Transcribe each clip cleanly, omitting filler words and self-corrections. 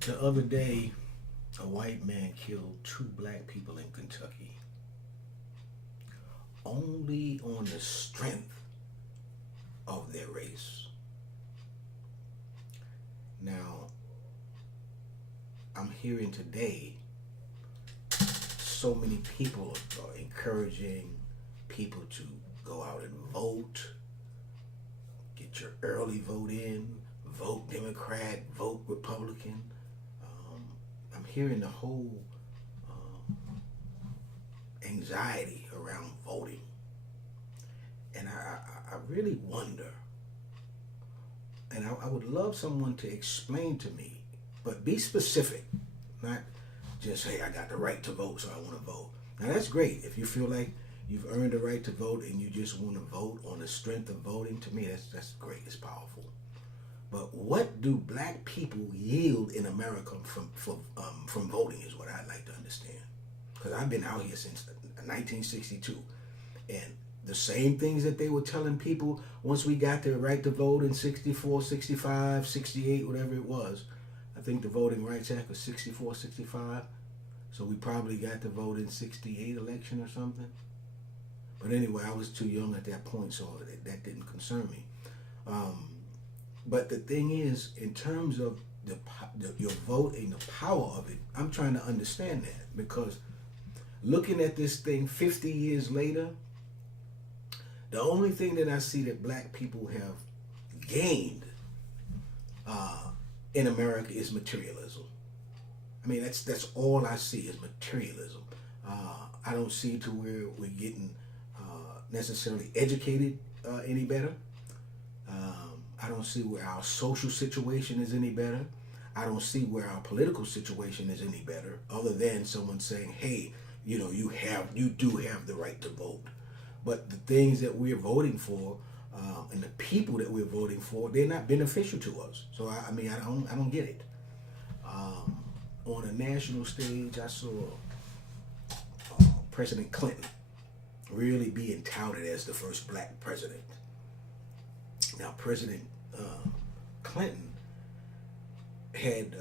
The other day, a white man killed two black people in Kentucky only on the strength of their race. Now, I'm hearing today so many people are encouraging people to go out and vote, get your early vote in, vote Democrat, vote Republican. Um, I'm hearing the whole anxiety around voting. And I really wonder, and I would love someone to explain to me, but be specific, not just, hey, I got the right to vote, so I want to vote. Now, that's great. If you feel like you've earned the right to vote and you just want to vote on the strength of voting, to me, that's great. It's powerful. But what do black people yield in America from voting is what I'd like to understand. Because I've been out here since 1962, and the same things that they were telling people once we got the right to vote in 64, 65, 68, whatever it was. I think the Voting Rights Act was 64, 65. So we probably got to vote in 68 election or something. But anyway, I was too young at that point, so that didn't concern me. But the thing is, in terms of your vote and the power of it, I'm trying to understand that, because looking at this thing 50 years later, the only thing that I see that black people have gained in America is materialism. I mean, that's all I see is materialism. I don't see to where we're getting necessarily educated any better. I don't see where our social situation is any better. I don't see where our political situation is any better, other than someone saying, hey, you do have the right to vote. But the things that we're voting for and the people that we're voting for, they're not beneficial to us. So I don't get it. On a national stage, I saw President Clinton really being touted as the first black president. Now, President Clinton had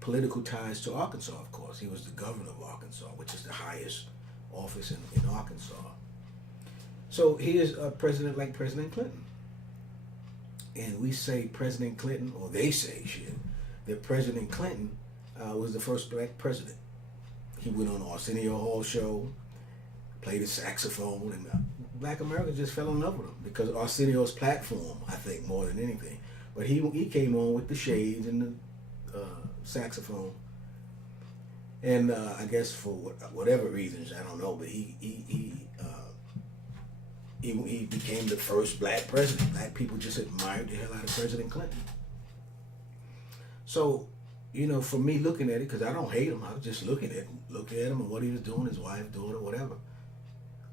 political ties to Arkansas, of course. He was the governor of Arkansas, which is the highest office in Arkansas. So here's a president like President Clinton. And we say President Clinton, or they say that President Clinton was the first black president. He went on Arsenio Hall show, played the saxophone, and black Americans just fell in love with him because Arsenio's platform, I think, more than anything. But he came on with the shades and the saxophone. And I guess for whatever reasons, I don't know, but he became the first black president. Black people just admired the hell out of President Clinton. So, for me looking at it, because I don't hate him, I was just looking at him and what he was doing, his wife doing, or whatever.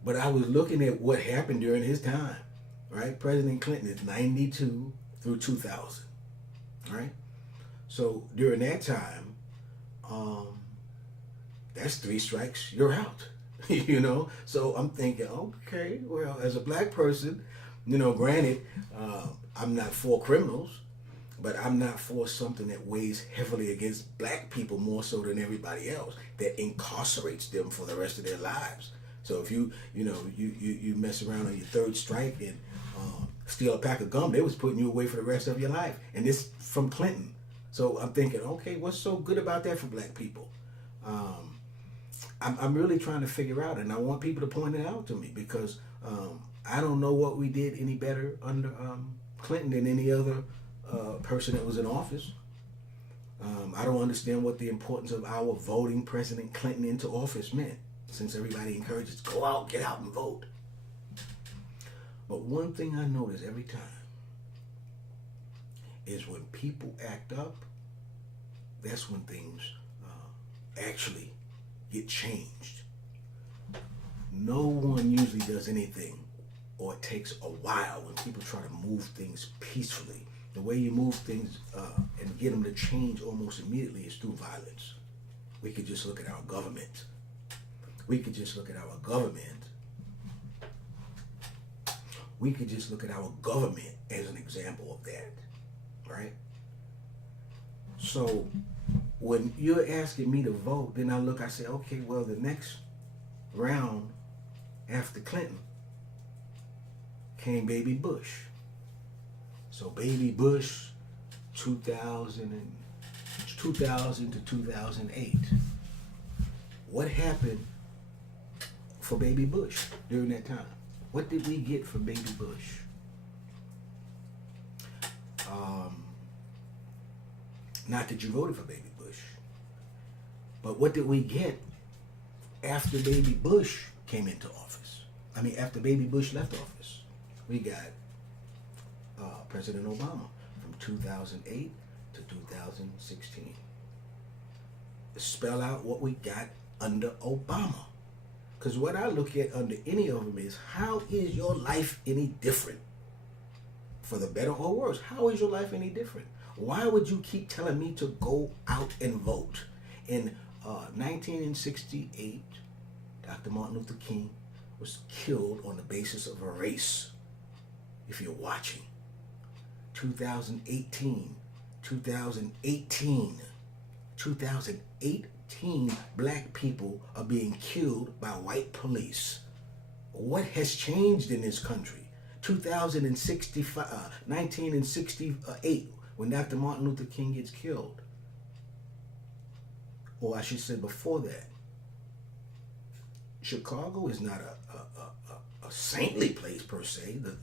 But I was looking at what happened during his time, right? President Clinton is 92 through 2000, right? So during that time, that's 3 strikes, you're out. So I'm thinking, okay, well, as a black person, granted, I'm not for criminals, but I'm not for something that weighs heavily against black people more so than everybody else, that incarcerates them for the rest of their lives. So if you mess around on your 3rd strike and steal a pack of gum, they was putting you away for the rest of your life. And this from Clinton. So I'm thinking, okay, what's so good about that for black people? I'm really trying to figure out, and I want people to point it out to me, because I don't know what we did any better under Clinton than any other person that was in office. I don't understand what the importance of our voting President Clinton into office meant, since everybody encourages, go out, get out and vote. But one thing I notice every time is when people act up, that's when things actually get changed. No one usually does anything, or it takes a while when people try to move things peacefully. The way you move things and get them to change almost immediately is through violence. We could just look at our government. We could just look at our government. We could just look at our government as an example of that, right? So when you're asking me to vote, then I look, I say, okay, well, the next round after Clinton came Baby Bush. So Baby Bush, 2000 to 2008. What happened for Baby Bush during that time? What did we get from Baby Bush? Not that you voted for Baby Bush, but what did we get after Baby Bush came into office? I mean, after Baby Bush left office, we got President Obama from 2008 to 2016. Spell out what we got under Obama. Because what I look at under any of them is, how is your life any different? For the better or worse, how is your life any different? Why would you keep telling me to go out and vote? In 1968, Dr. Martin Luther King was killed on the basis of a race. If you're watching, 2018, 2018, black people are being killed by white police. What has changed in this country? 1968, when Dr. Martin Luther King gets killed. Or I should say before that. Chicago is not a saintly place per se, the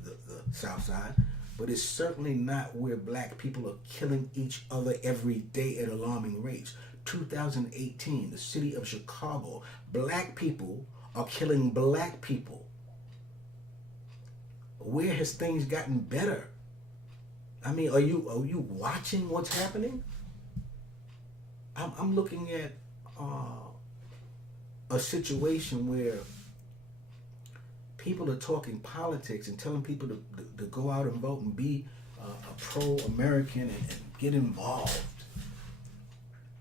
South Side, but it's certainly not where black people are killing each other every day at alarming rates. 2018, the city of Chicago, black people are killing black people. Where has things gotten better? I mean, are you watching what's happening? I'm looking at a situation where people are talking politics and telling people to go out and vote and be a pro-American and get involved.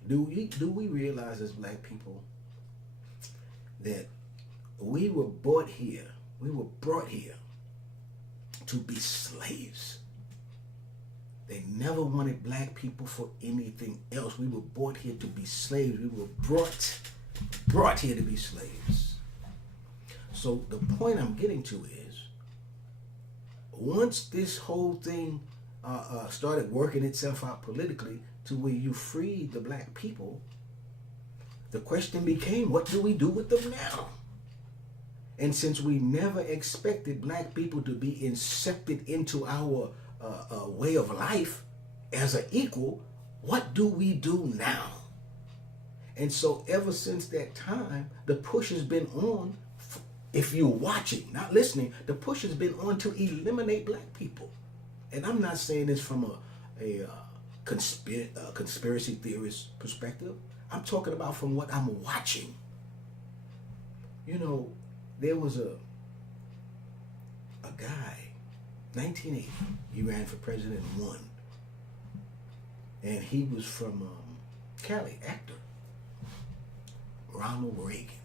Do we realize as black people that we were brought here to be slaves? They never wanted black people for anything else. We were brought here to be slaves. We were brought here to be slaves. So the point I'm getting to is, once this whole thing started working itself out politically to where you freed the black people, the question became, what do we do with them now? And since we never expected black people to be incepted into our way of life as an equal, what do we do now? And so ever since that time, the push has been on, if you're watching, not listening, the push has been on to eliminate black people. And I'm not saying this from a conspiracy theorist perspective. I'm talking about from what I'm watching. You know, there was a guy, 1980, he ran for president and won. And he was from Cali, actor, Ronald Reagan.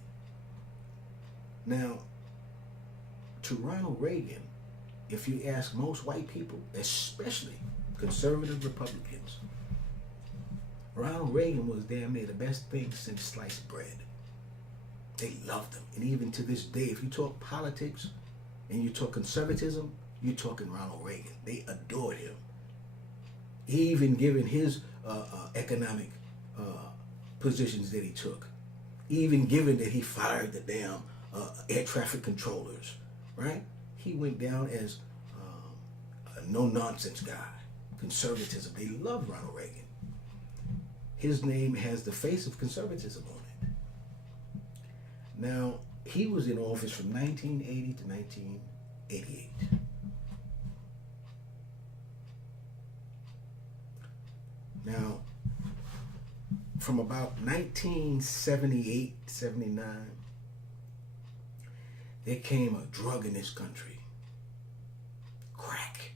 Now, to Ronald Reagan, if you ask most white people, especially conservative Republicans, Ronald Reagan was damn near the best thing since sliced bread. They loved him. And even to this day, if you talk politics and you talk conservatism, you're talking Ronald Reagan. They adored him. He even given his economic positions that he took. Even given that he fired the damn air traffic controllers, right? He went down as a no-nonsense guy. Conservatism. They loved Ronald Reagan. His name has the face of conservatism on it. Now, he was in office from 1980 to 1988. Now, from about 1978, 79, there came a drug in this country. Crack.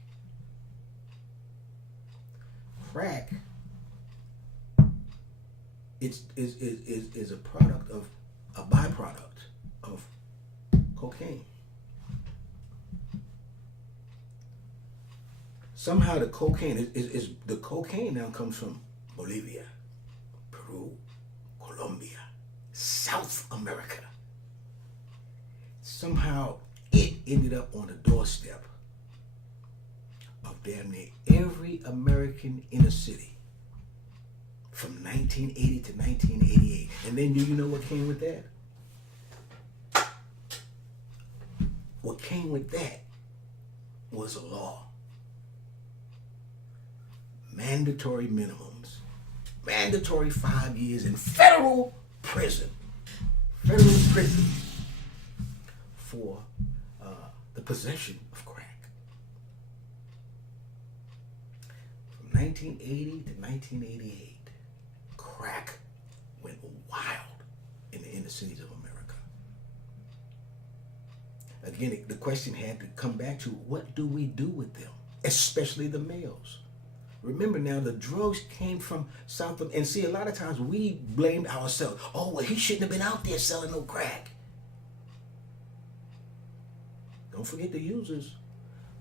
Crack is a product of, a byproduct of cocaine. Somehow the cocaine now comes from Bolivia, Peru, Peru, Colombia, South America. Somehow it ended up on the doorstep of damn near every American inner city from 1980 to 1988. And then do you know what came with that? What came with that was a law. Mandatory minimums. Mandatory 5 years in federal prison. Federal prison for the possession of crack. From 1980 to 1988, crack went wild in the inner cities of America. Again, the question had to come back to, what do we do with them, especially the males? Remember now, the drugs came from South America. And see, a lot of times we blamed ourselves. Oh, well, he shouldn't have been out there selling no crack. Don't forget the users.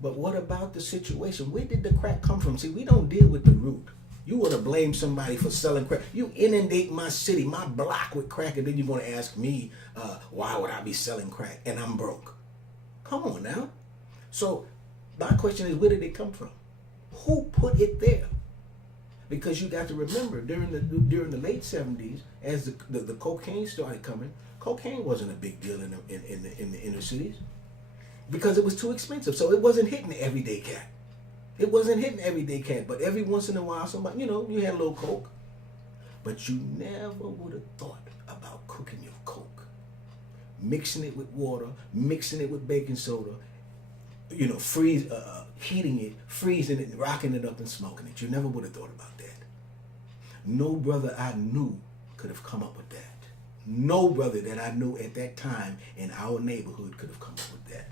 But what about the situation? Where did the crack come from? See, we don't deal with the root. You want to blame somebody for selling crack. You inundate my city, my block with crack, and then you're going to ask me, why would I be selling crack? And I'm broke. Come on now. So my question is, where did it come from? Who put it there? Because you got to remember, during the late 70s, as the cocaine started coming, cocaine wasn't a big deal in the inner cities because it was too expensive. So it wasn't hitting the everyday cat. It wasn't hitting everyday cat, but every once in a while, somebody, you had a little coke. But you never would have thought about cooking your coke, mixing it with water, mixing it with baking soda, heating it, freezing it, rocking it up and smoking it. You never would have thought about that. No brother I knew could have come up with that. No brother that I knew at that time in our neighborhood could have come up with that.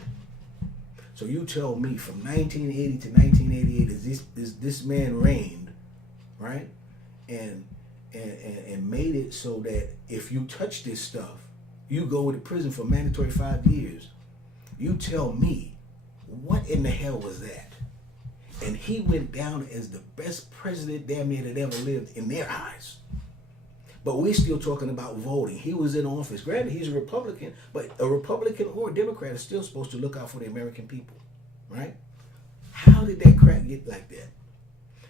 So you tell me, from 1980 to 1988, this man reigned, right? And made it so that if you touch this stuff, you go to prison for mandatory 5 years. You tell me, what in the hell was that? And he went down as the best president damn near that ever lived in their eyes. But we're still talking about voting. He was in office. Granted, he's a Republican, but a Republican or a Democrat is still supposed to look out for the American people, right? How did that crack get like that?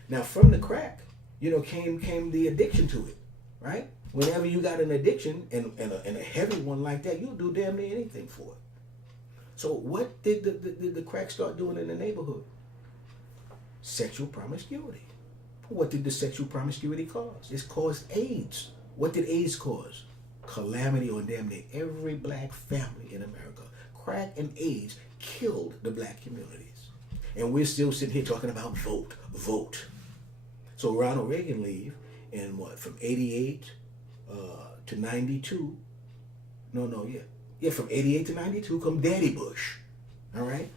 Now, from the crack, came the addiction to it, right? Whenever you got an addiction and a heavy one like that, you'll do damn near anything for it. So what did the crack start doing in the neighborhood? Sexual promiscuity. What did the sexual promiscuity cause? It caused AIDS. What did AIDS cause? Calamity on damn near every black family in America. Crack and AIDS killed the black communities. And we're still sitting here talking about vote. So Ronald Reagan leave, and from 88 to 92. From 88 to 92 come Daddy Bush. All right?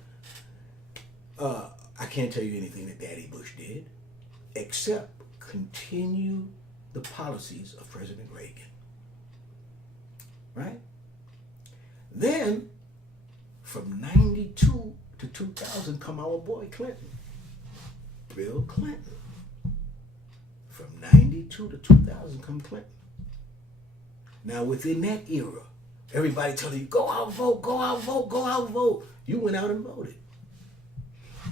I can't tell you anything that Daddy Bush did except continue the policies of President Reagan. Right? Then, from 92 to 2000 come our boy Clinton. Bill Clinton. From 92 to 2000 come Clinton. Now, within that era, everybody telling you, go out, vote, go out, vote, go out, vote. You went out and voted.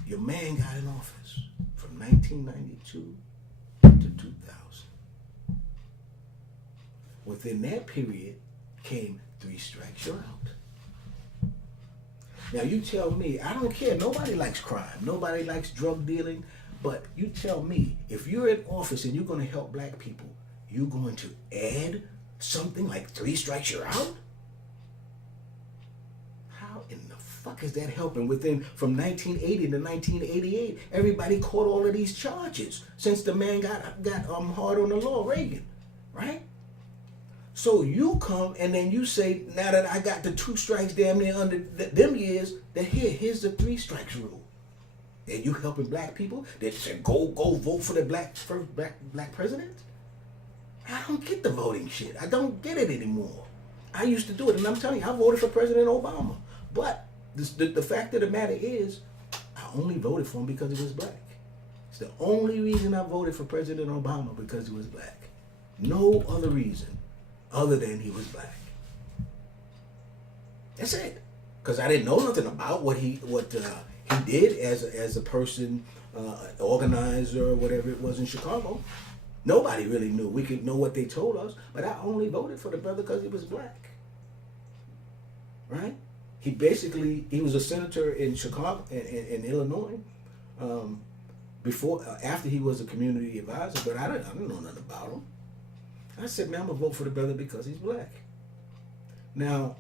Your man got in office from 1992 to 2000. Within that period came 3 strikes, you're out. Now you tell me, I don't care, nobody likes crime, nobody likes drug dealing, but you tell me, if you're in office and you're going to help black people, you're going to add something like 3 strikes, you're out? How in the fuck is that helping? From 1980 to 1988, everybody caught all of these charges since the man got hard on the law, Reagan, right? So you come and then you say, now that I got the 2 strikes damn near under them years, that here's the 3 strikes rule. And you helping black people that say go vote for the first black president? I don't get the voting shit. I don't get it anymore. I used to do it, and I'm telling you, I voted for President Obama. But the fact of the matter is, I only voted for him because he was black. It's the only reason I voted for President Obama, because he was black. No other reason other than he was black. That's it. Because I didn't know nothing about what he did as a person, organizer or whatever it was in Chicago. Nobody really knew. We could know what they told us, but I only voted for the brother because he was black. Right? He was a senator in Chicago, in Illinois, after he was a community advisor, but I didn't know nothing about him. I said, man, I'm going to vote for the brother because he's black. Now,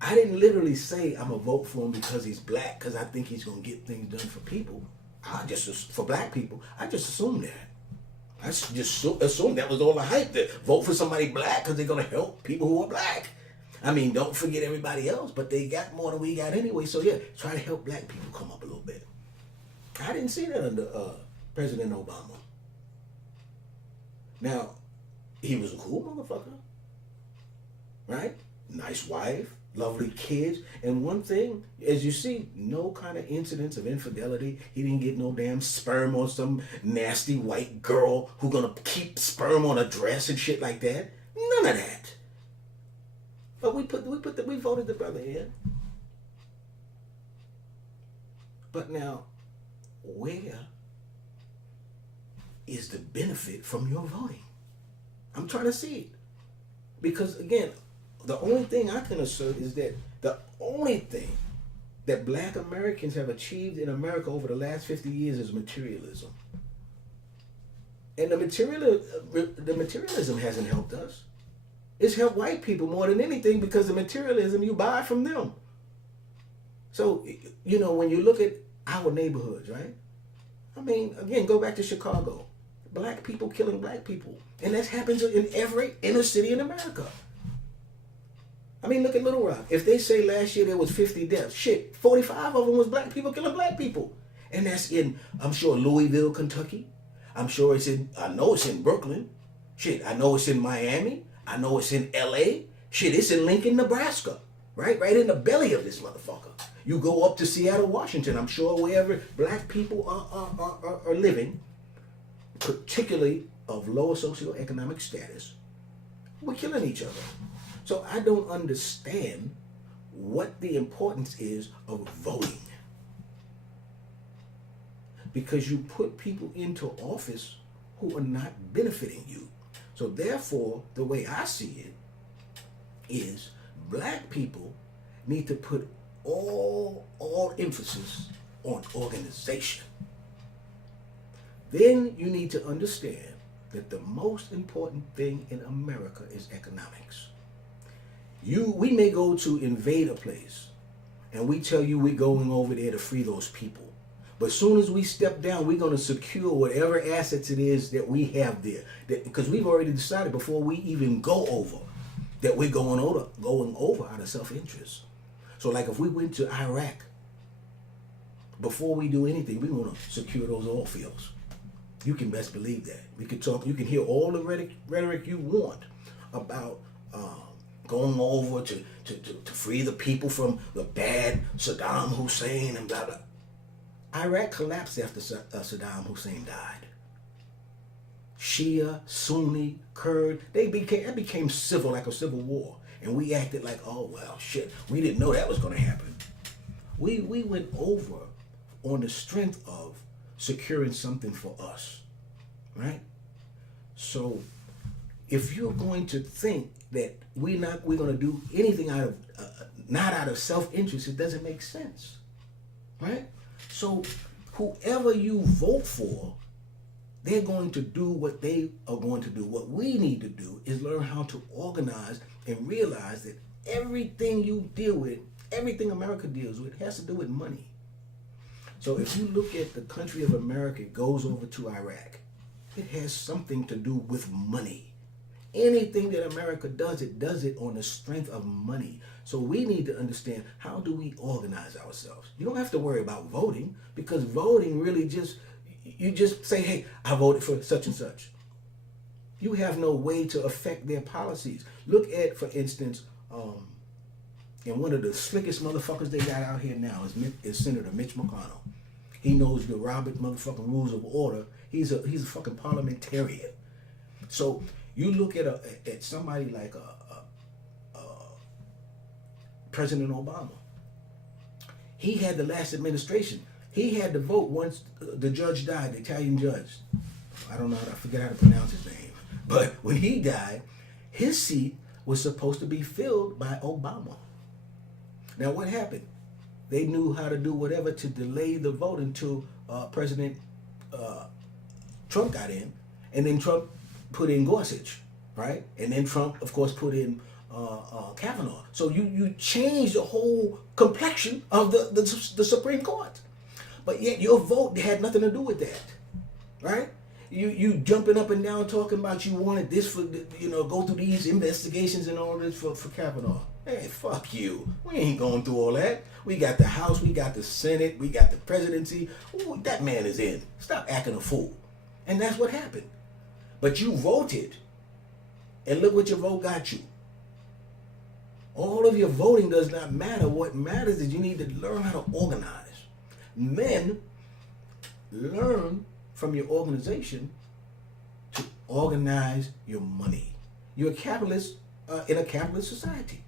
I didn't literally say I'm going to vote for him because he's black, because I think he's going to get things done for people. For black people, I just assumed that. I just assumed that was all the hype, that vote for somebody black because they're going to help people who are black. I mean, don't forget everybody else, but they got more than we got anyway. So yeah, try to help black people come up a little bit. I didn't see that under President Obama. Now, he was a cool motherfucker, right? Nice wife, lovely kids, and one thing, as you see, no kind of incidents of infidelity. He didn't get no damn sperm on some nasty white girl who gonna keep sperm on a dress and shit like that. None of that. But we voted the brother in. But now, where is the benefit from your voting? I'm trying to see it. Because again, the only thing I can assert is that the only thing that black Americans have achieved in America over the last 50 years is materialism. And the materialism hasn't helped us. It's helped white people more than anything because the materialism you buy from them. So, when you look at our neighborhoods, right? I mean, again, go back to Chicago. Black people killing black people. And that happens in every inner city in America. I mean, look at Little Rock. If they say last year there was 50 deaths, 45 of them was black people killing black people. And that's in, I'm sure, Louisville, Kentucky. I know it's in Brooklyn. I know it's in Miami. I know it's in LA. It's in Lincoln, Nebraska. Right in the belly of this motherfucker. You go up to Seattle, Washington. I'm sure wherever black people are living, particularly of lower socioeconomic status, we're killing each other. So I don't understand what the importance is of voting. Because you put people into office who are not benefiting you. So therefore, the way I see it is black people need to put all emphasis on organization. Then you need to understand that the most important thing in America is economics. We may go to invade a place and we tell you we're going over there to free those people. But as soon as we step down, we're going to secure whatever assets it is that we have there. Because we've already decided before we even go over that we're going over out of self-interest. So like if we went to Iraq, before we do anything, we want to secure those oil fields. You can best believe that. We could talk, you can hear all the rhetoric you want about going over to free the people from the bad Saddam Hussein and blah, blah. Iraq collapsed after Saddam Hussein died. Shia, Sunni, Kurd, it became civil, like a civil war. And we acted like, oh, well, shit, we didn't know that was going to happen. We went over on the strength of securing something for us, right? So if you're going to think that we're going to do anything not out of self-interest, it doesn't make sense, right? So whoever you vote for, they're going to do what they are going to do. What we need to do is learn how to organize and realize that everything you deal with, everything America deals with, has to do with money. So if you look at the country of America goes over to Iraq, it has something to do with money. Anything that America does, it does it on the strength of money. So we need to understand, how do we organize ourselves? You don't have to worry about voting, because voting really you just say, hey, I voted for such and such. You have no way to affect their policies. Look at, for instance, and one of the slickest motherfuckers they got out here now is Senator Mitch McConnell. He knows the Robert motherfucking rules of order. He's a fucking parliamentarian. So You look at somebody like President Obama. He had the last administration. He had to vote once the judge died, the Italian judge. I don't know, I forget how to pronounce his name. But when he died, his seat was supposed to be filled by Obama. Now what happened? They knew how to do whatever to delay the vote until President Trump got in, and then Trump put in Gorsuch, right? And then Trump, of course, put in Kavanaugh. So you changed the whole complexion of the Supreme Court. But yet your vote had nothing to do with that, right? You jumping up and down talking about you wanted this for, go through these investigations and all this for Kavanaugh. Hey, fuck you. We ain't going through all that. We got the House, we got the Senate, we got the presidency. Ooh, that man is in. Stop acting a fool. And that's what happened. But you voted, and look what your vote got you. All of your voting does not matter. What matters is you need to learn how to organize. Men, learn from your organization to organize your money. You're a capitalist in a capitalist society.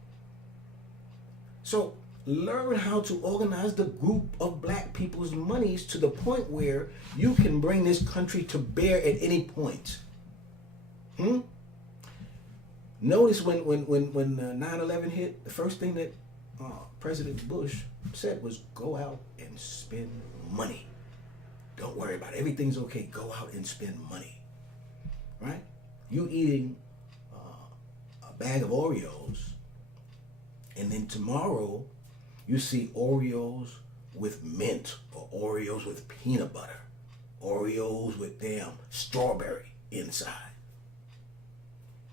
So learn how to organize the group of black people's monies to the point where you can bring this country to bear at any point. Notice when 9/11 hit, the first thing that President Bush said was go out and spend money. Don't worry about it. Everything's okay. Go out and spend money. Right? You eating a bag of Oreos, and then tomorrow you see Oreos with mint or Oreos with peanut butter, Oreos with damn strawberry inside.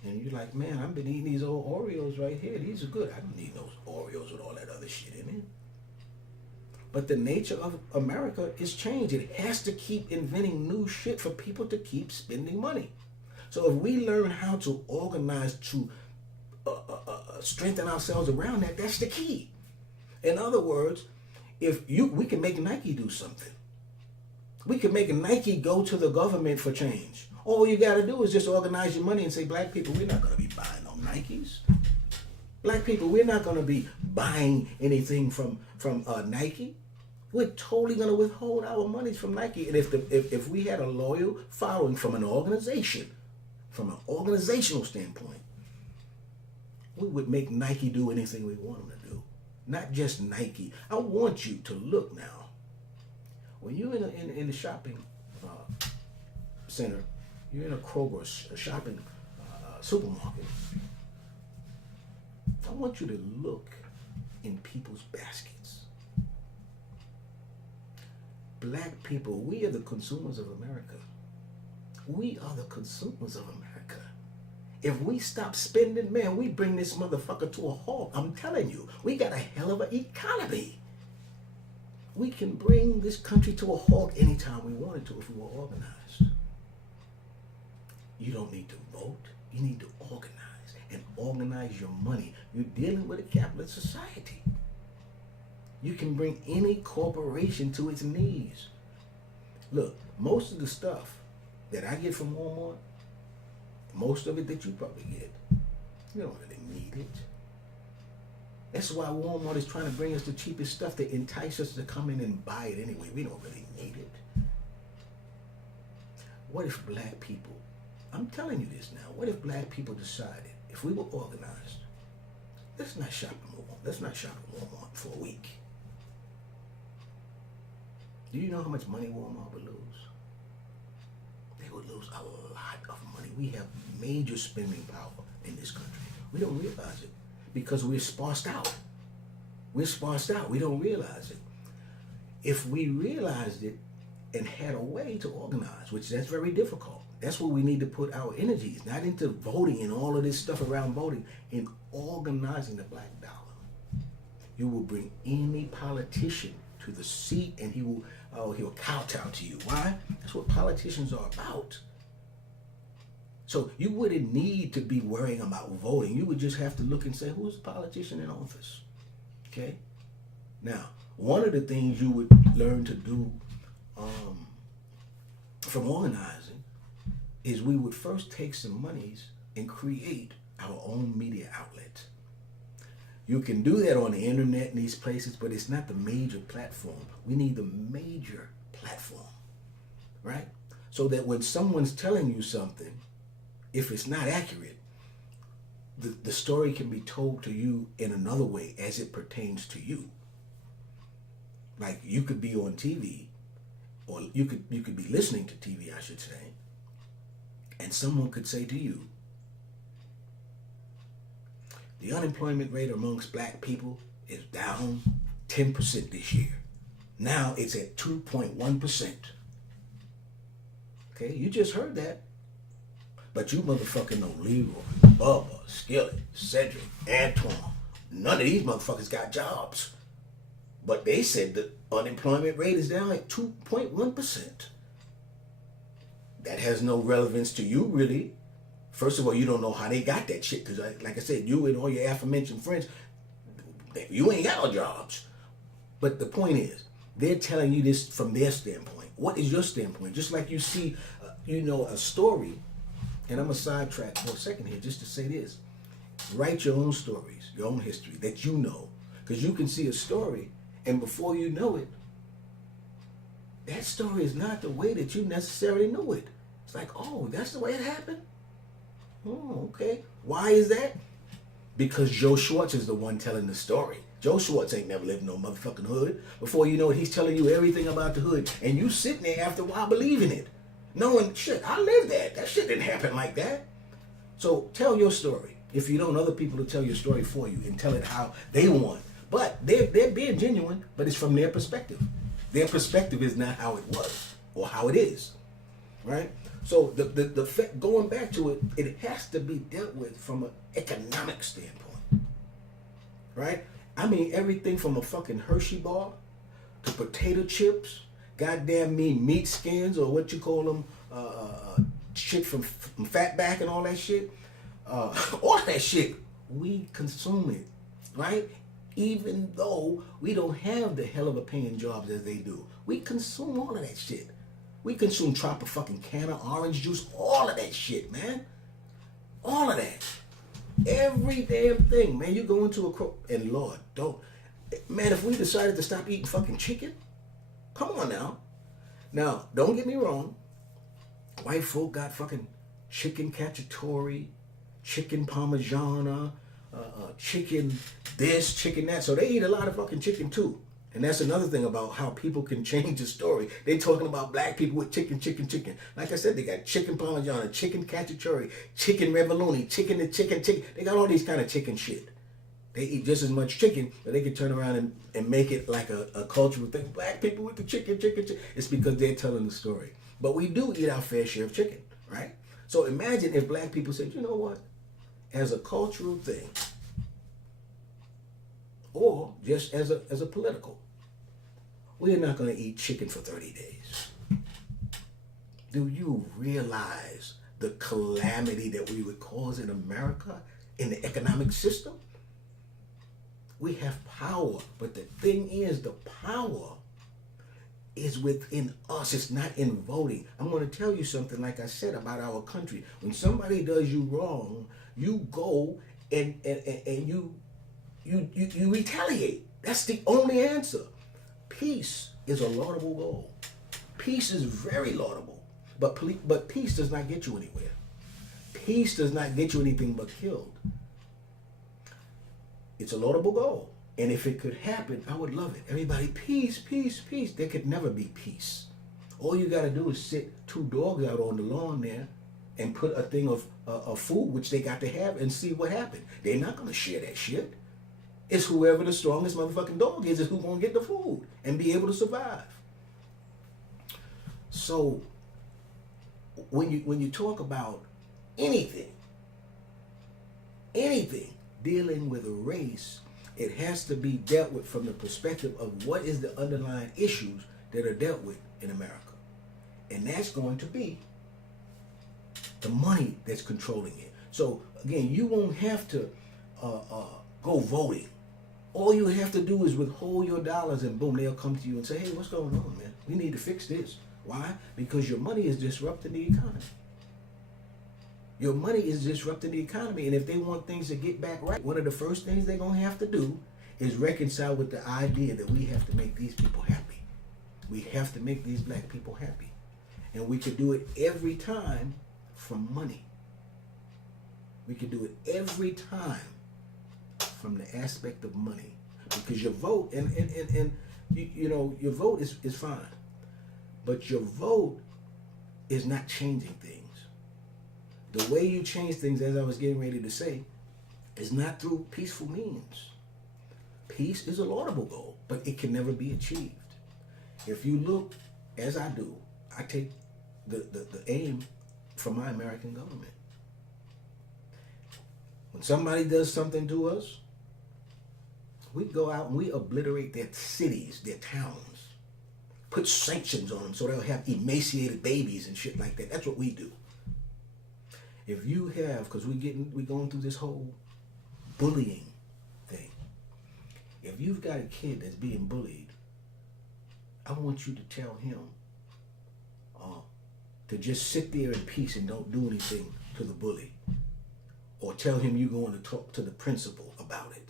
And you're like, man, I've been eating these old Oreos right here. These are good. I don't need those Oreos with all that other shit in it. But the nature of America is changed. It has to keep inventing new shit for people to keep spending money. So if we learn how to organize to strengthen ourselves around that, that's the key. In other words, we can make Nike do something. We can make Nike go to the government for change. All you got to do is just organize your money and say, black people, we're not going to be buying no Nikes. Black people, we're not going to be buying anything from Nike. We're totally going to withhold our monies from Nike. And if we had a loyal following from an organization, from an organizational standpoint, we would make Nike do anything we want them to do. Not just Nike. I want you to look now. When you're in the shopping center, you're in a Kroger, a shopping supermarket, I want you to look in people's baskets. Black people, we are the consumers of America. We are the consumers of America. If we stop spending, man, we bring this motherfucker to a halt. I'm telling you, we got a hell of an economy. We can bring this country to a halt anytime we wanted to if we were organized. You don't need to vote. You need to organize and organize your money. You're dealing with a capitalist society. You can bring any corporation to its knees. Look, most of the stuff that I get from Walmart, most of it that you probably get, you don't really need it. That's why Walmart is trying to bring us the cheapest stuff to entice us to come in and buy it anyway. We don't really need it. What if black people, I'm telling you this now, what if black people decided, if we were organized, let's not shop at Walmart. Let's not shop at Walmart for a week. Do you know how much money Walmart would lose? They would lose a lot of money. We have major spending power in this country. We don't realize it because we're sparsed out. We're sparsed out. We don't realize it. If we realized it and had a way to organize, which that's very difficult, that's where we need to put our energies, not into voting and all of this stuff around voting, in organizing the black dollar. You will bring any politician to the seat and he'll kowtow to you. Why? That's what politicians are about. So you wouldn't need to be worrying about voting. You would just have to look and say, who's the politician in office? Okay? Now, one of the things you would learn to do from organizing is we would first take some monies and create our own media outlet. You can do that on the internet in these places, but it's not the major platform. We need the major platform, right? So that when someone's telling you something, if it's not accurate, the story can be told to you in another way as it pertains to you. Like you could be on TV, or you could be listening to TV, I should say, and someone could say to you, the unemployment rate amongst black people is down 10% this year. Now it's at 2.1%. Okay, you just heard that. But you motherfucking know Leroy, Bubba, Skillet, Cedric, Antoine. None of these motherfuckers got jobs. But they said the unemployment rate is down at 2.1%. That has no relevance to you, really. First of all, you don't know how they got that shit, because like I said, you and all your aforementioned friends, you ain't got no jobs. But the point is, they're telling you this from their standpoint. What is your standpoint? Just like you see, a story, and I'm going to sidetrack for a second here just to say this. Write your own stories, your own history that you know, because you can see a story, and before you know it, that story is not the way that you necessarily know it. It's like, oh, that's the way it happened? Oh, okay. Why is that? Because Joe Schwartz is the one telling the story. Joe Schwartz ain't never lived in no motherfucking hood. Before you know it, he's telling you everything about the hood. And you sitting there after a while believing it. Knowing, shit, I lived that. That shit didn't happen like that. So tell your story. If you don't, other people will tell your story for you and tell it how they want. But they're being genuine, but it's from their perspective. Their perspective is not how it was or how it is. Right? So the going back to it, it has to be dealt with from an economic standpoint, right? I mean, everything from a fucking Hershey bar to potato chips, goddamn meat skins, or what you call them, shit from Fatback and all that shit. All that shit, we consume it, right? Even though we don't have the hell of a paying jobs as they do, we consume all of that shit. We consume Tropicana, orange juice, all of that shit, man. All of that. Every damn thing, man. You go into and Lord, don't. Man, if we decided to stop eating fucking chicken, come on now. Now, don't get me wrong. White folk got fucking chicken cacciatore, chicken parmigiana, chicken this, chicken that. So they eat a lot of fucking chicken too. And that's another thing about how people can change the story. They're talking about black people with chicken. Like I said, they got chicken parmigiana, chicken cacciatore, chicken revoluni, chicken. They got all these kind of chicken shit. They eat just as much chicken, but they can turn around and make it like a cultural thing. Black people with the chicken. It's because they're telling the story. But we do eat our fair share of chicken, right? So imagine if black people said, you know what? As a cultural thing, or just as a political, we're not going to eat chicken for 30 days. Do you realize the calamity that we would cause in America in the economic system? We have power, but the thing is, the power is within us. It's not in voting. I'm going to tell you something, like I said, about our country. When somebody does you wrong, you go and you retaliate. That's the only answer. Peace is a laudable goal. Peace is very laudable, but peace does not get you anywhere. Peace does not get you anything but killed. It's a laudable goal, and if it could happen, I would love it. Everybody, peace. There could never be peace. All you got to do is sit two dogs out on the lawn there and put a thing of food, which they got to have, and see what happened. They're not going to share that shit. It's whoever the strongest motherfucking dog is who's going to get the food and be able to survive. So when you talk about anything dealing with a race, it has to be dealt with from the perspective of what is the underlying issues that are dealt with in America. And that's going to be the money that's controlling it. So again, you won't have to go voting. All you have to do is withhold your dollars, and boom, they'll come to you and say, hey, what's going on, man? We need to fix this. Why? Because your money is disrupting the economy. Your money is disrupting the economy. And if they want things to get back right, one of the first things they're going to have to do is reconcile with the idea that we have to make these people happy. We have to make these black people happy. And we could do it every time from money. We could do it every time from the aspect of money. Because your vote, and you know, your vote is fine. But your vote is not changing things. The way you change things, as I was getting ready to say, is not through peaceful means. Peace is a laudable goal, but it can never be achieved. If you look, as I do, I take the aim from my American government. When somebody does something to us, we go out and we obliterate their cities, their towns, put sanctions on them so they'll have emaciated babies and shit like that. That's what we do. If you have, because we're going through this whole bullying thing. If you've got a kid that's being bullied, I want you to tell him to just sit there in peace and don't do anything to the bully. Or tell him you're going to talk to the principal about it.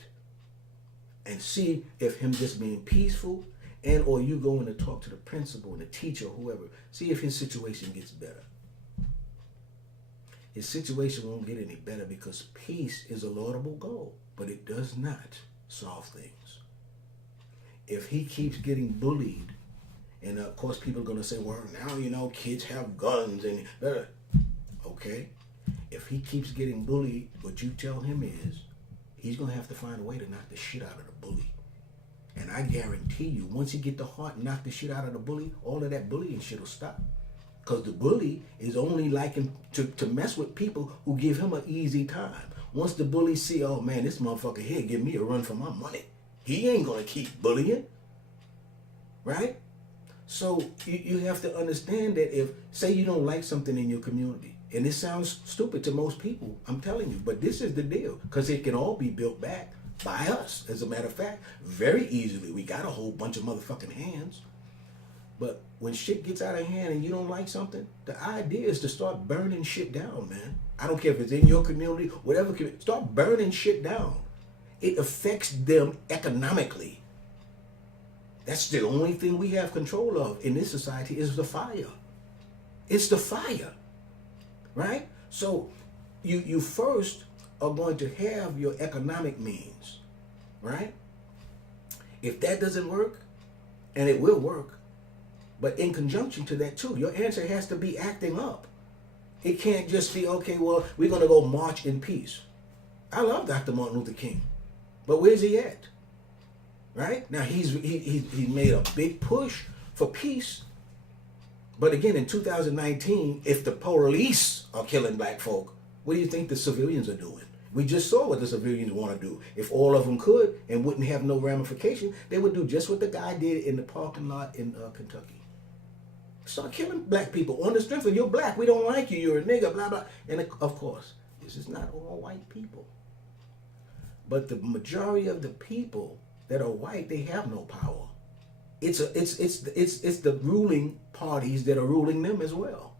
And see if him just being peaceful and or you going to talk to the principal and the teacher or whoever. See if his situation gets better. His situation won't get any better because peace is a laudable goal, but it does not solve things. If he keeps getting bullied, and of course people are going to say, well, now, you know, kids have guns and okay. If he keeps getting bullied, what you tell him is, he's going to have to find a way to knock the shit out of the bully. And I guarantee you, once he get the heart and knock the shit out of the bully, all of that bullying shit will stop. Because the bully is only liking to mess with people who give him an easy time. Once the bully see, oh man, this motherfucker here give me a run for my money, he ain't going to keep bullying. Right? So you have to understand that if, say you don't like something in your community, and this sounds stupid to most people, I'm telling you, but this is the deal, because it can all be built back by us, as a matter of fact, very easily. We got a whole bunch of motherfucking hands. But when shit gets out of hand and you don't like something, the idea is to start burning shit down, man. I don't care if it's in your community, whatever, start burning shit down. It affects them economically. That's the only thing we have control of in this society is the fire. It's the fire. Right? So you first are going to have your economic means, right? If that doesn't work, and it will work, but in conjunction to that too, your answer has to be acting up. It can't just be, okay, well, we're going to go march in peace. I love Dr. Martin Luther King, but where's he at? Right? Now, he made a big push for peace. But again, in 2019, if the police are killing black folk, what do you think the civilians are doing? We just saw what the civilians want to do. If all of them could and wouldn't have no ramification, they would do just what the guy did in the parking lot in Kentucky. Start killing black people on the strength of you're black, we don't like you, you're a nigga, blah, blah. And of course, this is not all white people. But the majority of the people that are white, they have no power. It's the ruling parties that are ruling them as well.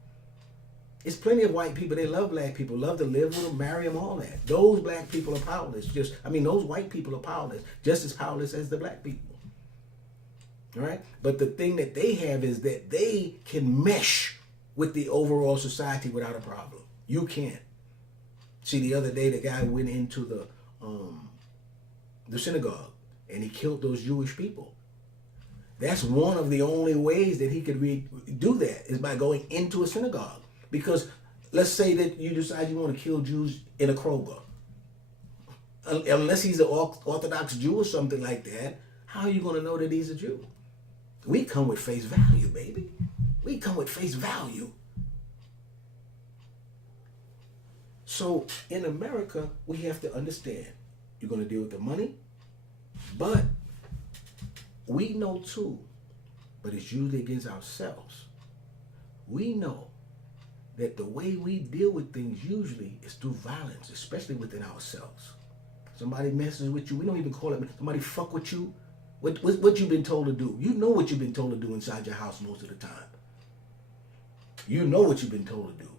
It's plenty of white people, they love black people, love to live with them, marry them, all that. Those black people are powerless. Those white people are powerless, just as powerless as the black people. All right? But the thing that they have is that they can mesh with the overall society without a problem. You can't. See, the other day, the guy went into the synagogue and he killed those Jewish people. That's one of the only ways that he could do that is by going into a synagogue. Because let's say that you decide you want to kill Jews in a Kroger. Unless he's an Orthodox Jew or something like that, how are you going to know that he's a Jew? We come with face value, baby. We come with face value. So in America, we have to understand, you're going to deal with the money, but we know too, but it's usually against ourselves. We know that the way we deal with things usually is through violence, especially within ourselves. Somebody messes with you, we don't even call it, somebody fuck with you. What you've been told to do. You know what you've been told to do inside your house most of the time. You know what you've been told to do.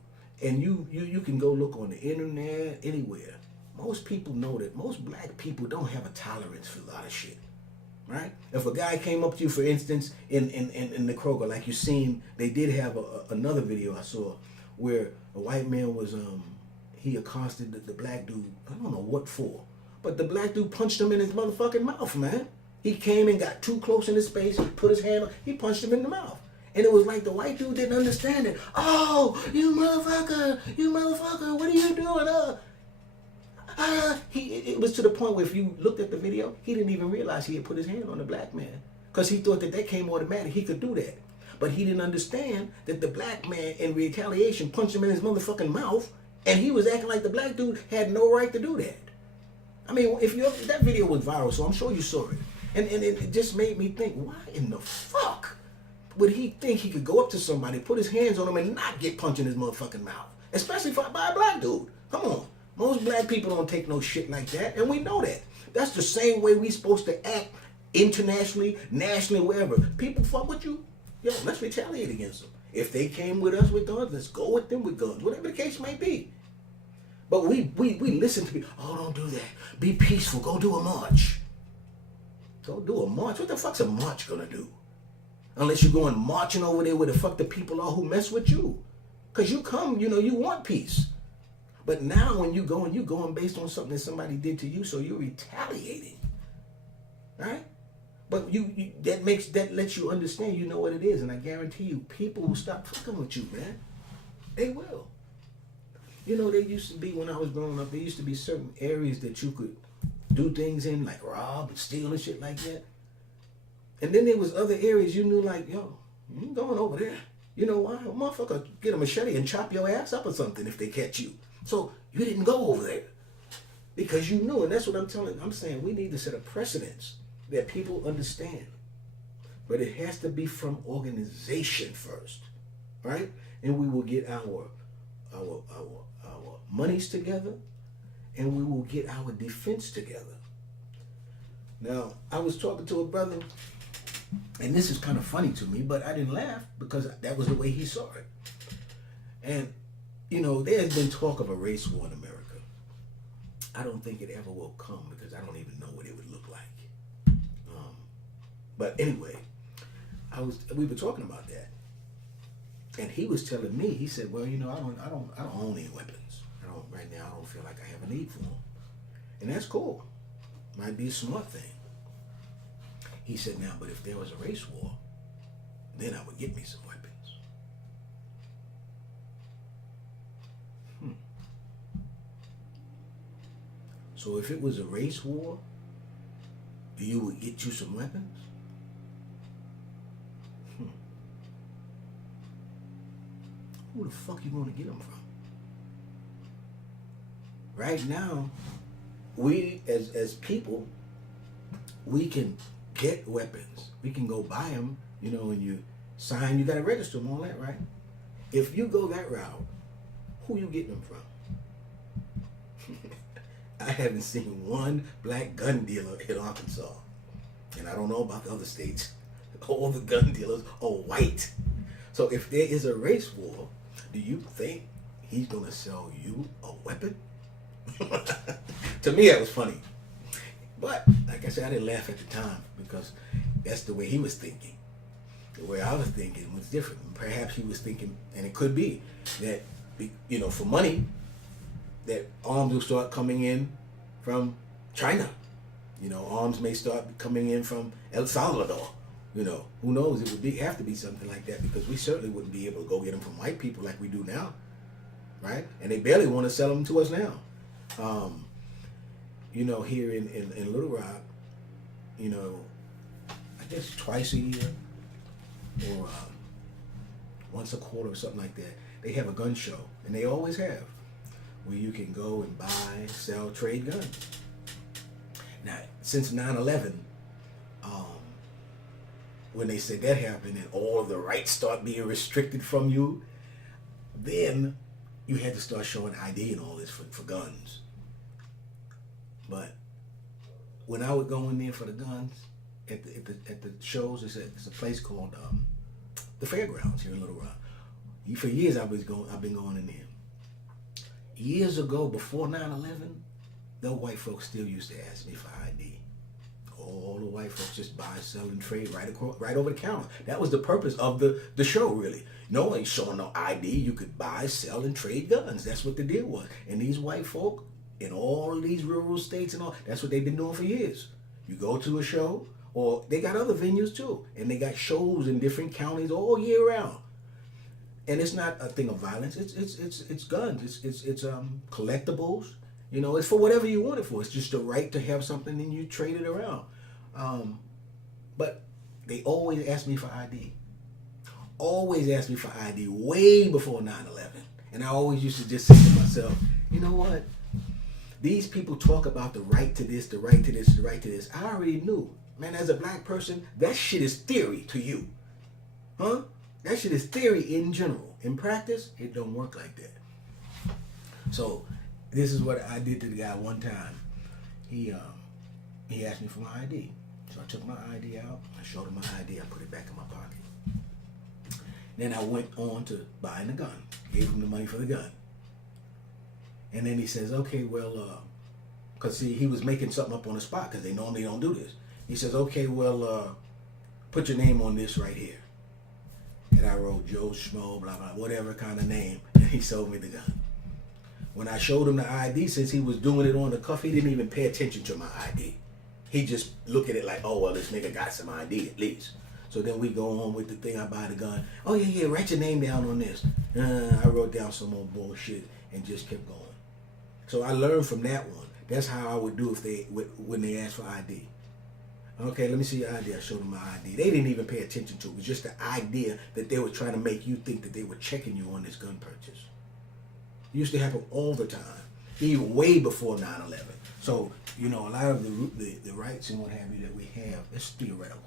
And you can go look on the internet, anywhere. Most people know that most black people don't have a tolerance for a lot of shit. Right? If a guy came up to you, for instance, in the Kroger, like you seen, they did have another video I saw where a white man was, he accosted the black dude. I don't know what for, but the black dude punched him in his motherfucking mouth, man. He came and got too close in his space. He put his hand on, he punched him in the mouth. And it was like the white dude didn't understand it. Oh, you motherfucker, what are you doing? It was to the point where if you looked at the video, he didn't even realize he had put his hand on the black man because he thought that came automatic. He could do that. But he didn't understand that the black man, in retaliation, punched him in his motherfucking mouth, and he was acting like the black dude had no right to do that. I mean, that video was viral, so I'm sure you saw it. And it just made me think, why in the fuck would he think he could go up to somebody, put his hands on him, and not get punched in his motherfucking mouth? Especially by a black dude. Come on. Most black people don't take no shit like that, and we know that. That's the same way we supposed to act internationally, nationally, wherever. People fuck with you, yo, let's retaliate against them. If they came with us with guns, let's go with them with guns, whatever the case may be. But we listen to people, oh, don't do that. Be peaceful, go do a march. Go do a march? What the fuck's a march gonna do? Unless you're going marching over there where the fuck the people are who mess with you. Because you come, you want peace. But now when you're going based on something that somebody did to you, so you're retaliating, right? But that lets you understand, you know what it is, and I guarantee you, people will stop fucking with you, man. They will. There used to be, when I was growing up, there used to be certain areas that you could do things in, like rob and steal and shit like that. And then there was other areas you knew, like, yo, you ain't going over there. You know why? A motherfucker get a machete and chop your ass up or something if they catch you. So you didn't go over there because you knew, and that's what I'm saying. We need to set a precedence that people understand, but it has to be from organization first, right? And we will get our monies together, and we will get our defense together. Now, I was talking to a brother, and this is kind of funny to me, but I didn't laugh because that was the way he saw it. And there's been talk of a race war in America. I don't think it ever will come because I don't even know what it would look like. But anyway, we were talking about that, and he was telling me. He said, "Well, I don't own any weapons. Right now. I don't feel like I have a need for them, and that's cool. Might be a smart thing." He said, "Now, but if there was a race war, then I would get me some weapons." So if it was a race war, you would get you some weapons? Who the fuck you want to get them from? Right now, we as people, we can get weapons. We can go buy them, and you sign, you got to register them, all that, right? If you go that route, who you getting them from? I haven't seen one black gun dealer in Arkansas. And I don't know about the other states. All the gun dealers are white. So if there is a race war, do you think he's going to sell you a weapon? To me, that was funny. But, like I said, I didn't laugh at the time because that's the way he was thinking. The way I was thinking was different. Perhaps he was thinking, and it could be, that, for money, that arms will start coming in from China. Arms may start coming in from El Salvador. Who knows? It would have to be something like that because we certainly wouldn't be able to go get them from white people like we do now, right? And they barely want to sell them to us now. Here in Little Rock, I guess twice a year or once a quarter or something like that, they have a gun show, and they always have, where you can go and buy, sell, trade guns. Now, since 9/11, when they said that happened and all of the rights start being restricted from you, then you had to start showing ID and all this for guns. But when I would go in there for the guns at the shows, it's a place called the Fairgrounds here in Little Rock. For years I've been going in there, years ago, before 9/11, the white folks still used to ask me for ID. All the white folks just buy, sell, and trade right over the counter. That was the purpose of the show, really. No one showing no ID. You could buy, sell, and trade guns. That's what the deal was. And these white folk in all of these rural states and all, that's what they've been doing for years. You go to a show, or they got other venues too, and they got shows in different counties all year round. And it's not a thing of violence. It's guns. It's collectibles. You know, it's for whatever you want it for. It's just the right to have something and you trade it around. But they always ask me for ID. Always ask me for ID way before 9/11. And I always used to just say to myself, you know what? These people talk about the right to this, the right to this, the right to this. I already knew. Man, as a black person, that shit is theory to you. Huh? That shit is theory in general. In practice, it don't work like that. So, this is what I did to the guy one time. He asked me for my ID. So I took my ID out. I showed him my ID. I put it back in my pocket. Then I went on to buying the gun. Gave him the money for the gun. And then he says, okay, well, because see, he was making something up on the spot because they normally don't do this. He says, okay, well, put your name on this right here. And I wrote Joe Schmo, blah, blah, whatever kind of name. And he sold me the gun. When I showed him the ID, since he was doing it on the cuff, he didn't even pay attention to my ID. He just look at it like, oh, well, this nigga got some ID at least. So then we go on with the thing. I buy the gun. Oh, yeah, write your name down on this. I wrote down some more bullshit and just kept going. So I learned from that one. That's how I would do when they asked for ID. Okay, let me see your ID. I showed them my ID. They didn't even pay attention to it. It was just the idea that they were trying to make you think that they were checking you on this gun purchase. It used to happen all the time, even way before 9/11. So, you know, a lot of the rights and what have you that we have, it's theoretical.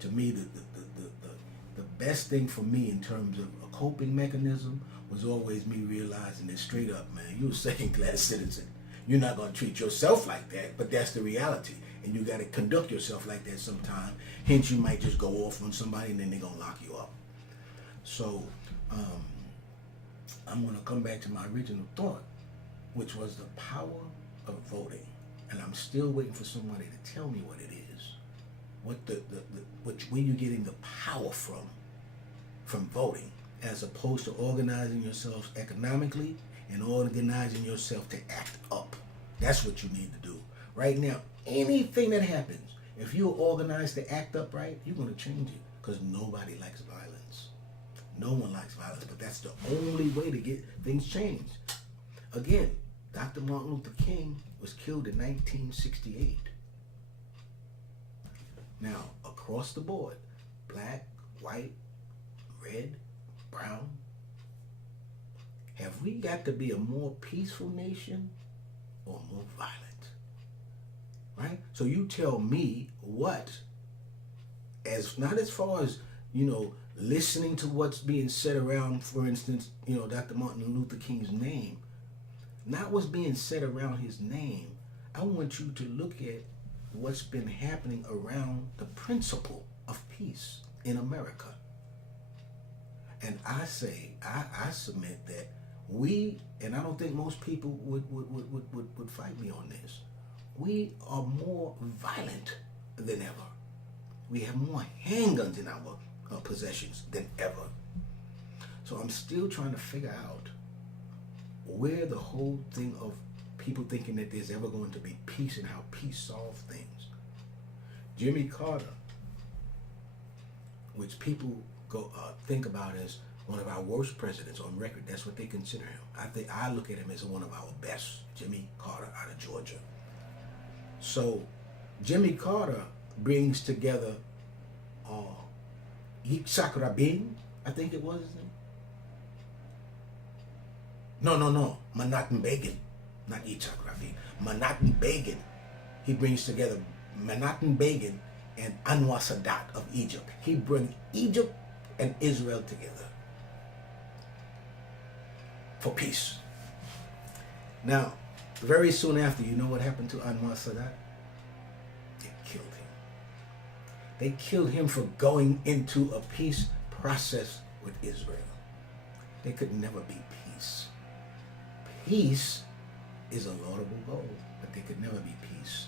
To me, the best thing for me in terms of a coping mechanism was always me realizing that straight up, man, you're a second-class citizen. You're not going to treat yourself like that, but that's the reality. And you got to conduct yourself like that sometime. Hence, you might just go off on somebody and then they're going to lock you up. So, I'm going to come back to my original thought, which was the power of voting. And I'm still waiting for somebody to tell me what it is. Where you're getting the power from voting, as opposed to organizing yourselves economically and organizing yourself to act up. That's what you need to do. Right now, anything that happens, if you're organized to act up right, you're going to change it, because nobody likes violence. No one likes violence, but that's the only way to get things changed. Again, Dr. Martin Luther King was killed in 1968. Now, across the board, black, white, red, brown, have we got to be a more peaceful nation or more violent? Right? So you tell me what, not as far as, you know, listening to what's being said around, for instance, you know, Dr. Martin Luther King's name, not what's being said around his name. I want you to look at what's been happening around the principle of peace in America. And I say, I submit that we, and I don't think most people would fight me on this, we are more violent than ever. We have more handguns in our possessions than ever. So I'm still trying to figure out where the whole thing of people thinking that there's ever going to be peace and how peace solves things. Jimmy Carter, which people think about as one of our worst presidents on record. That's what they consider him. I look at him as one of our best, Jimmy Carter out of Georgia. So Jimmy Carter brings together Yitzhak Rabin, I think it was his name. No, Menachem Begin, not Yitzhak Rabin. Menachem Begin. He brings together Menachem Begin and Anwar Sadat of Egypt. He brings Egypt and Israel together for peace. Now, very soon after, you know what happened to Anwar Sadat? They killed him. They killed him for going into a peace process with Israel. There could never be peace. peace is a laudable goal, but there could never be peace.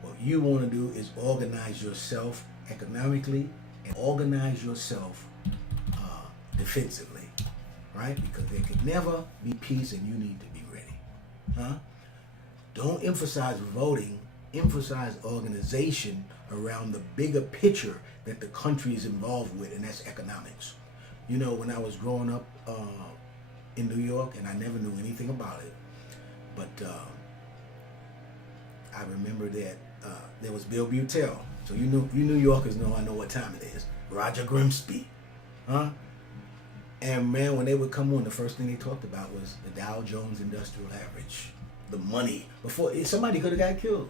What you want to do is organize yourself economically and organize yourself defensively, right? Because there could never be peace, and you need to be ready. Huh? Don't emphasize voting, emphasize organization around the bigger picture that the country is involved with, and that's economics. You know, when I was growing up in New York, and I never knew anything about it, but I remember that there was Bill Butel. So you New Yorkers know I know what time it is. Roger Grimsby, huh? And man, when they would come on, the first thing they talked about was the Dow Jones Industrial Average, the money. Before somebody could have got killed.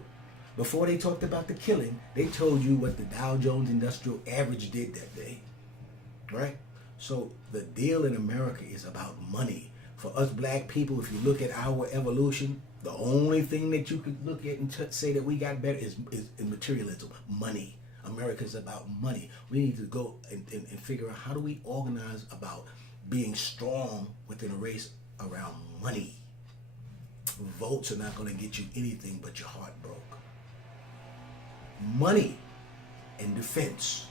Before they talked about the killing, they told you what the Dow Jones Industrial Average did that day, right? So the deal in America is about money. For us black people, if you look at our evolution, the only thing that you could look at and say that we got better is materialism, money. America's about money. We need to go and figure out how do we organize about being strong within a race around money. Votes are not going to get you anything but your heart broke. Money and defense